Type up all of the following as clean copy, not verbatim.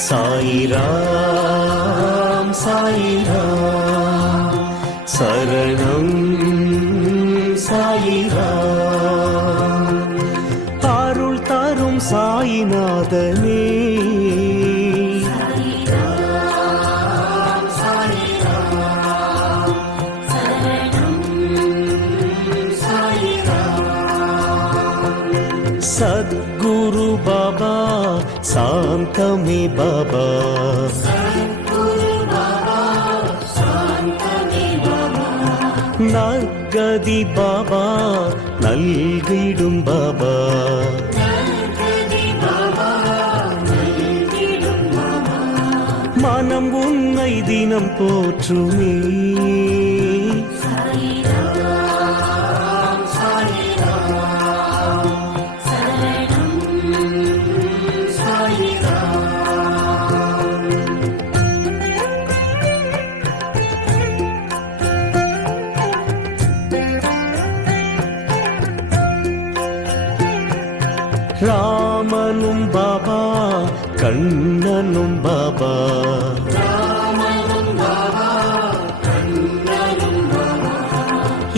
சாயிராம் சாயிராம் சரணம் சாயிராம் அருள் தரும் சாயிநாதனே सद्गुरु बाबा शांतमे बाबा नगदी बाबा नल्गिडुम बाबा मनम उन्नै दिनम पोற்றுமே ராமனும் பாபா கண்ணனும் பாபா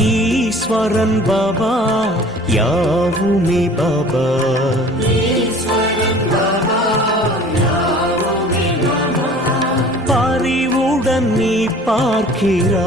ஈஸ்வரன் பாபா யாவுமே பாபா பரிவுடன் நீ பார்க்கிறாய்